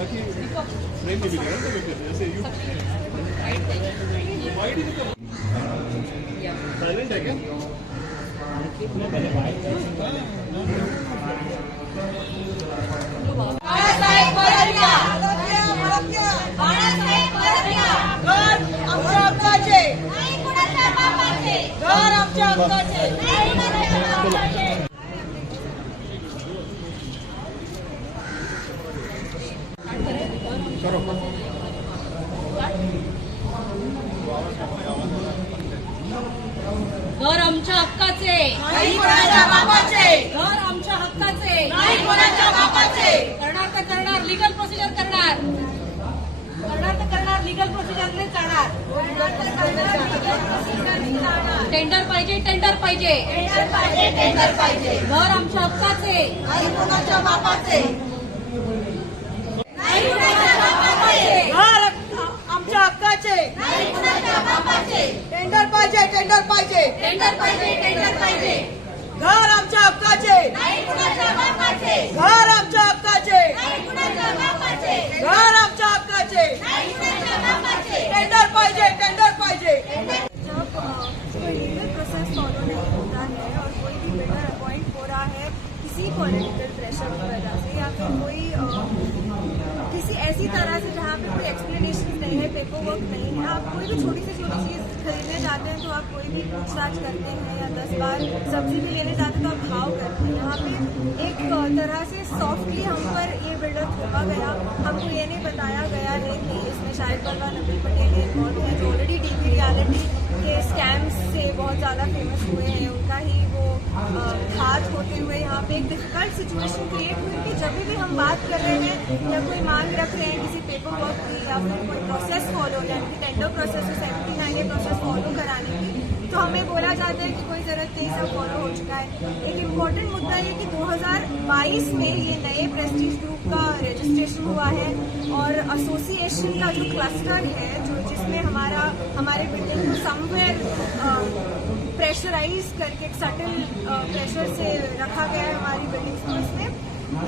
ताकि फ्रेम भी मिलेगा ना जैसे यू साइलेंट है क्या? घर आमच्या हक्काचे, नाही कोणाच्या बापाचे. घर आमच्या हक्काचे, नाही कोणाच्या बापाचे. करणार तर करणार, लिगल प्रोसिजर करणार, करणार तर करणार, लिगल प्रोसिजरने जाणार. टेंडर पाहिजे, टेंडर पाहिजे, टेंडर पाहिजे, टेंडर पाहिजे. घर आमच्या हक्काचे, नाही कोणाच्या बापाचे. नाही कोणाच्या बापाचे. घर आमच्या हक्काचे, नाही कोणाच्या बापाचे. टेंडर पाहिजे, टेंडर पाहिजे. टेंडर पाहिजे, टेंडर पाहिजे. घर आमच्या हक्काचे, नाही कोणाच्या बापाचे. घर आमच्या हक्काचे, नाही कोणाच्या बापाचे. घर आमच्या हक्काचे. नाही कोणाच्या बापाचे. टेंडर पाहिजे, टेंडर पाहिजे. जब कोई लीगल प्रोसेस फॉलो नहीं होता है और कोई भी बिल्डर अपॉइंट हो रहा है किसी पॉलिटिकल प्रेशर की वजह से या फिर कोई किसी ऐसी तरह से जहाँ पे कोई एक्सप्लेनेशन नहीं है, पेपर वर्क नहीं है, आप कोई भी छोटी से छोटी चीज़ खरीदने जाते हैं तो आप कोई भी पूछताछ करते हैं या 10 बार सब्जी भी लेने जाते हैं तो आप भाव करते हैं. यहाँ पे एक तरह से सॉफ्टली हम पर ये बिल्डर थोपा गया. हमको ये नहीं बताया गया है कि इसमें शाहिद बलवा, नबील पटेल इन्वॉल्व है जो ऑलरेडी टीवी रियलिटी के स्कैम्स से बहुत ज़्यादा फेमस हुए हैं. उनका ही वो हाथ होते हुए यहाँ पे एक डिफिकल्ट सिचुएशन क्रिएट हुई कि जब भी हम बात कर रहे हैं या कोई मांग रख रहे हैं किसी पेपर वर्क की या फिर कोई प्रोसेस फॉलो यानी कि टेंडर प्रोसेस 79 प्रोसेस फॉलो कराने की, तो हमें बोला जाता है कि कोई ज़रूरत नहीं, सब फॉलो हो चुका है. एक इम्पॉर्टेंट मुद्दा ये कि 2022 में ये नए प्रेस्टीज ग्रुप का रजिस्ट्रेशन हुआ है और एसोसिएशन का जो क्लस्टर है जो जिसमें हमारे बिल्डिंग को समवेयर प्रेशराइज करके एक सटल प्रेशर से रखा गया है हमारी बिल्डिंग्स को. इसमें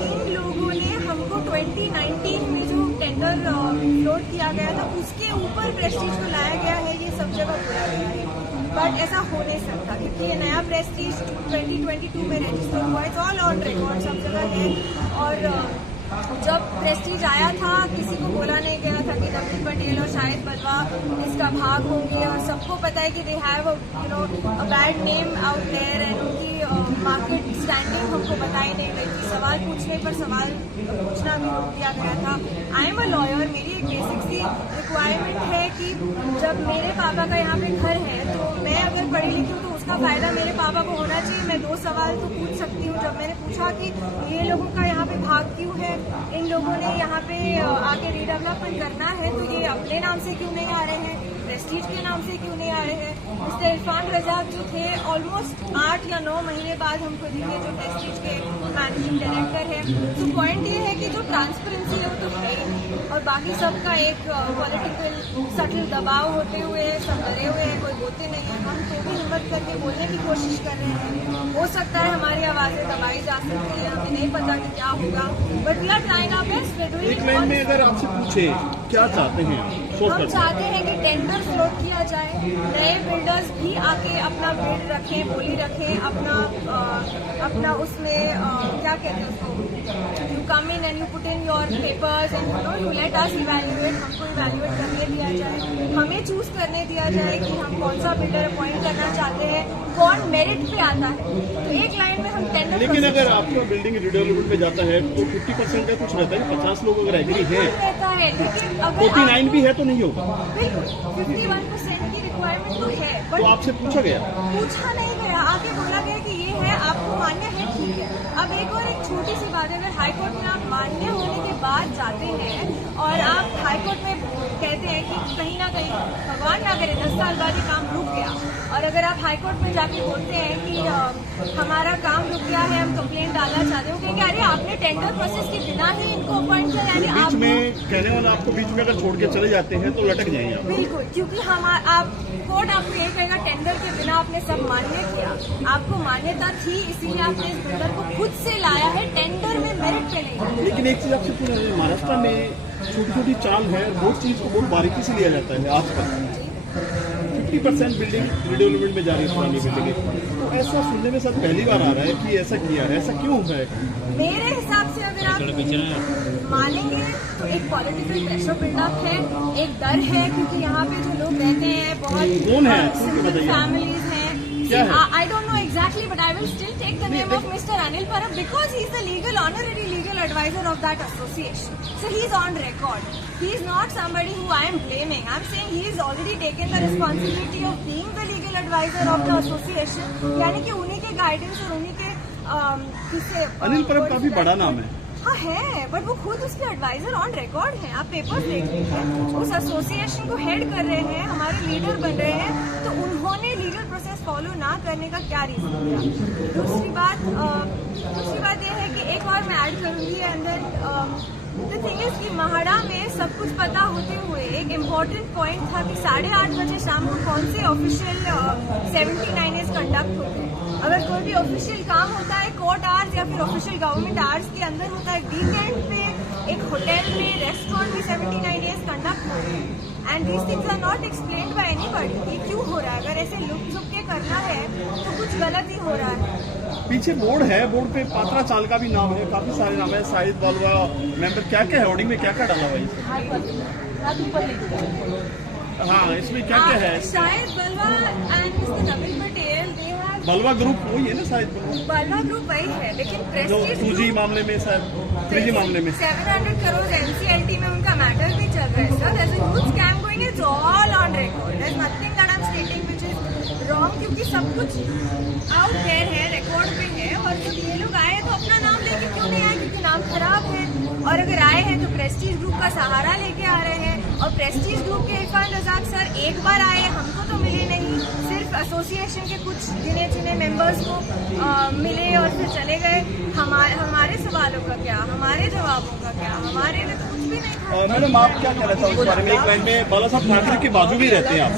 इन लोगों ने हमको 2019 में जो टेंडर फ्लोट किया गया था उसके ऊपर प्रेस्टीज को लाया गया है, ये सब जगह बोला गया है. बट ऐसा हो नहीं सकता क्योंकि ये नया प्रेस्टीज 2022 में रजिस्टर हुआ है, ऑल ऑन रिकॉर्ड सब जगह है. और जब प्रेस्टीज आया था किसी को बोला नहीं गया था कि नबील पटेल और शाहिद बलवा इसका भाग होंगे और सबको पता है कि they have a bad name out there and उनकी मार्केट स्टैंडिंग हमको बताई नहीं गई थी. सवाल पूछने पर सवाल पूछना भी रोक दिया गया था. आई एम अ लॉयर, मेरी एक बेसिक सी रिक्वायरमेंट है कि जब मेरे पापा का यहाँ पे घर है तो मैं अगर पढ़ी लिखी हूँ तो उसका फ़ायदा मेरे पापा को होना चाहिए. मैं 2 सवाल तो पूछ सकती हूँ. जब मैंने पूछा कि ये लोगों का यहाँ पे भाग क्यों है, इन लोगों ने यहाँ पे आगे रीडेवलपमेंट करना है तो ये अपने नाम से क्यों नहीं आ रहे हैं, प्रेस्टीज के नाम से क्यों नहीं आ रहे हैं. मिस्टर इरफान रजाक जो थे ऑलमोस्ट 8 या 9 महीने बाद हमको दिखे जो प्रेस्टीज के मैनेजिंग डायरेक्टर है. तो पॉइंट ये है कि जो ट्रांसपेरेंसी है वो तो है ही नहीं और बाकी सबका एक पॉलिटिकल सटल दबाव होते हुए सब डरे हुए हैं, कोई बोलते नहीं है. हम तो भी हिम्मत करके बोलने की कोशिश कर रहे हैं. हो सकता है हमारी आवाज़ें दबाई जा सकती है, हमें नहीं पता कि क्या होगा, but we are trying our best. एक लाइन में अगर आपसे पूछे क्या चाहते हैं हम चाहते हैं कि टेंडर फ्लोट किया जाए, नए बिल्डर्स भी आके अपना बिड रखें, बोली रखें, अपना उसमें क्या कहते हैं उसको, you come in and you put in your papers and you let us evaluate. हमको इवैल्यूएट करने दिया जाए, हमें चूज करने दिया जाए कि हम कौन सा बिल्डर अपॉइंट करना चाहते हैं, कौन मेरिट पे आता है. तो एक लाइन में हम टेंडर. लेकिन अगर आपका बिल्डिंग रिडेवलपमेंट पे जाता है तो 50% का कुछ रहता है, 50 लोग अगर एग्री है रहता है, लेकिन अगर 49 भी है तो नहीं होगा. बिल्कुल 51% की रिक्वायरमेंट तो है, तो आपसे पूछा गया? पूछा नहीं गया, आके बोला गया कि ये है, आपको मान्य है, ठीक है. अब एक और एक छोटी सी बात है, अगर हाईकोर्ट में आप मान्य होने के बाद जाते हैं और आप हाईकोर्ट में कहते हैं कि कहीं ना कहीं भगवान ना करे 10 साल बाद ये काम रुक गया, और अगर आप हाईकोर्ट में जाके बोलते हैं कि हमारा काम रुक गया है, हम कंप्लेंट डालना चाहते हो, क्योंकि अरे आपने टेंडर प्रोसेस के बिना ही इनको अपॉइंट किया, यानी बीच आप में कहने वाला आपको बीच में अगर छोड़ के चले जाते हैं तो लटक जाएंगे आप। बिल्कुल, क्योंकि आप कोर्ट आपको ये कहेगा टेंडर के बिना आपने सब मान्य किया, आपको मान्यता थी इसीलिए आपने इस बिल्डर को खुद से लाया है, टेंडर में मेरिट पे नहीं। लेकिन एक चीज आपसे पूछना है, महाराष्ट्र में छोटी छोटी चाल है, बहुत चीज को बहुत बारीकी से लिया जाता है। आज तक 50% बिल्डिंग रिडेवलपमेंट में जा रही है, पुरानी बिल्डिंग। तो ऐसा सुनने में सर पहली बार आ रहा है कि ऐसा किया है, ऐसा क्यों है? मेरे हिसाब से अगर आप मानेंगे तो एक पॉलिटिकल प्रेशर बिल्डअप है, एक डर है, क्योंकि यहाँ पे जो लोग रहते हैं बहुत कौन है? सिंगल फैमिलीज हैं। क्या है? I don't know exactly, but I will still take the name of Mr. Anil Parab because he is the honorary legal advisor of that association. So he is on record. He is not somebody who I am blaming. I am saying he has already taken the responsibility of being the legal advisor of the association. यानी कि उन्हीं के guidance और उन्हीं के किसे अनिल परब काफी बड़ा नाम है। हाँ है, बट वो खुद उसके एडवाइजर ऑन रिकॉर्ड हैं। आप पेपर्स देख लीजिए, उस एसोसिएशन को हेड कर रहे हैं, हमारे लीडर बन रहे हैं, तो उन्होंने लीगल प्रोसेस फॉलो ना करने का क्या रीजन दिया? दूसरी बात ये है कि एक और मैं ऐड करूंगी अंदर, द थिंग इज कि महाड़ा में सब कुछ पता होते हुए एक इम्पोर्टेंट पॉइंट था कि 8:30 बजे शाम को कौन से ऑफिशियल 79 कंडक्ट होते हैं। अगर कोई भी ऑफिशियल काम होता है कोर्ट आवर्स या फिर ऑफिशियल गवर्नमेंट आवर्स के अंदर होता है, वीकेंड पे एक होटल में, रेस्टोरेंट में 79 कंडक्ट होते हैं, and these things are not explained by anybody. ये क्यों हो रहा है? अगर ऐसे लुक झुक के करना है तो कुछ गलत ही हो रहा है। पीछे बोर्ड है, बोर्ड पे पात्रा चाल का भी नाम है, काफी सारे नाम है, शाहिद बालवा मेंबर, क्या क्या है होर्डिंग में, क्या क्या डाला हुआ है? हाँ, इसमें क्या क्या है? शाहिद बलवा and mister Naveen Patel, they have बलवा ग्रुप वही है ना शायद? बलवा ग्रुप वही है, लेकिन जो प्रेस्टीज 2G मामले में, शायद 3G मामले में 700 करोड़ NCLT में उनका मैटर भी चल रहा है sir. There's a huge scam going, it's all on record. There's nothing that I'm stating which is wrong, क्योंकि सब कुछ आउट देयर है, रिकॉर्ड पे है। और जब ये लोग आए तो अपना नाम लेके क्यों नहीं आए? क्योंकि नाम खराब है, और अगर आए हैं तो प्रेस्टीज ग्रुप का सहारा लेके आ रहे हैं। और प्रेस्टीज ग्रुप के इरफान रजाक सर एक बार आए, हमको तो मिले नहीं, सिर्फ एसोसिएशन के कुछ गिने चुने मेंबर्स को मिले और फिर चले गए। हमारे सवालों का क्या, हमारे जवाबों का क्या? हमारे लिए तो कुछ भी नहीं था। मैडम आप क्या कहना चाहते इस बारे में? एक लाइन में बालासाहेब ठाकरे के बाजू भी रहते हैं आप।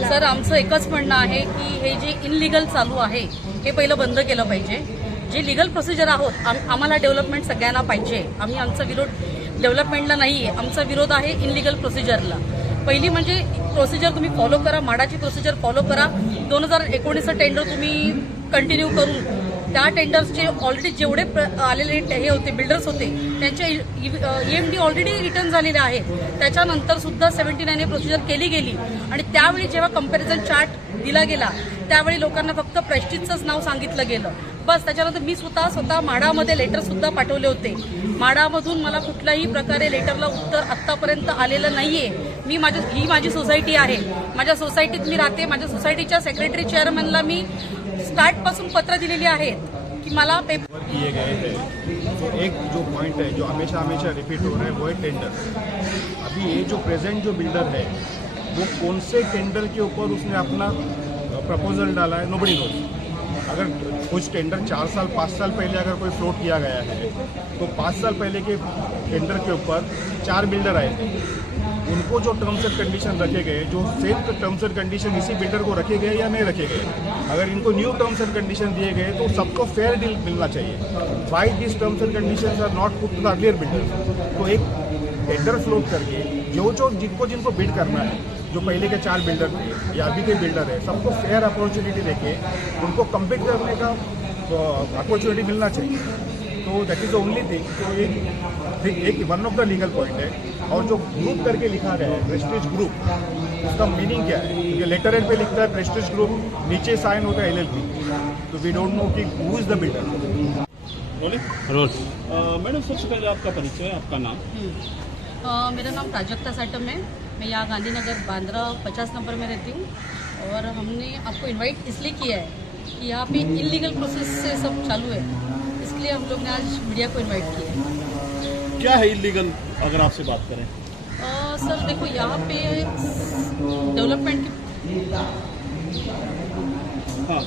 सर आमचं एकच म्हणणं आहे की हे जे इनलिगल चालू आहे हे पहिलं बंद केलं पाहिजे। जे लिगल प्रोसिजर आहोत आम्हाला डेव्हलपमेंट सगळ्यांना पाहिजे। आम्ही आमचा विरोध डेव्हलपमेंटला नाही आहे, आमचा विरोध आहे इनलिगल प्रोसिजरला। पहिली म्हणजे प्रोसिजर तुम्ही फॉलो करा, माडाची प्रोसिजर फॉलो करा। 2019चं टेंडर तुम्ही कंटिन्यू करून त्या टेंडर्सचे ऑलरेडी जेवढे आलेले हे होते बिल्डर्स होते त्यांचे EMD ऑलरेडी रिटर्न झालेले आहेत। त्याच्यानंतर सुद्धा 79 प्रोसिजर केली गेली आणि त्यावेळी जेव्हा कंपॅरिझन चार्ट दिला गेला त्यावेळी लोकांना फक्त प्रेस्टिजचंच नाव सांगितलं गेलं बस। त्याच्यानंतर मी स्वतः माडामध्ये लेटर सुद्धा पाठवले होते। माडामधून मला कुठल्याही प्रकारे लेटरला उत्तर आत्तापर्यंत आलेलं नाहीये। ही माझी सोसायटी आहे, माझ्या सोसायटीत मी राहते। माझ्या सोसायटीच्या सेक्रेटरी चेअरमॅनला मी स्टार्ट पासून पत्र दिलेली आहेत की मला पेपर किए गए हैं। तो एक जो पॉइंट है जो हमेशा रिपीट हो रहा है वो है टेंडर। अभी ये जो प्रेजेंट जो बिल्डर है वो कौन से टेंडर के ऊपर उसने अपना प्रपोजल डाला है, नोबडी नोज। अगर कुछ टेंडर 4 साल 5 साल पहले अगर कोई फ्लोट किया गया है तो 5 साल पहले के टेंडर के ऊपर 4 बिल्डर आए थे, उनको जो टर्म्स एंड कंडीशन रखे गए, जो सेम टर्म्स एंड कंडीशन इसी बिल्डर को रखे गए या नहीं रखे गए, अगर इनको न्यू टर्म्स एंड कंडीशन दिए गए तो सबको फेयर डील मिलना चाहिए। Why this terms and condition are not put to the earlier builder. तो एक टेंडर फ्लोट करके जो जिनको बिड करना है, जो पहले के 4 बिल्डर थे या अभी के बिल्डर है, सबको फेयर अपॉर्चुनिटी देके उनको कम्पीट करने का अपॉर्चुनिटी मिलना चाहिए। तो that is the only thing. तो एक one of the legal point है। और जो ग्रुप करके लिखा गया है प्रेस्टीज ग्रुप, उसका मीनिंग क्या है? क्योंकि लेटर हेड पे लिखता है प्रेस्टीज ग्रुप, नीचे साइन होता है LLP। तो वी डोंट नो कि who is the builder. Madam सबसे पहले आपका परिचय, आपका नाम? मेरा नाम प्राजक्ता साटम है। मैं यहाँ गांधीनगर बांद्रा 50 नंबर में रहती हूँ। और हमने आपको इनवाइट इसलिए किया है कि यहाँ पे इलीगल प्रोसेस से सब चालू है, इसलिए हम लोग ने आज मीडिया को इनवाइट किया है। क्या है इलीगल अगर आपसे बात करें? सर देखो यहाँ पे डेवलपमेंट की हाँ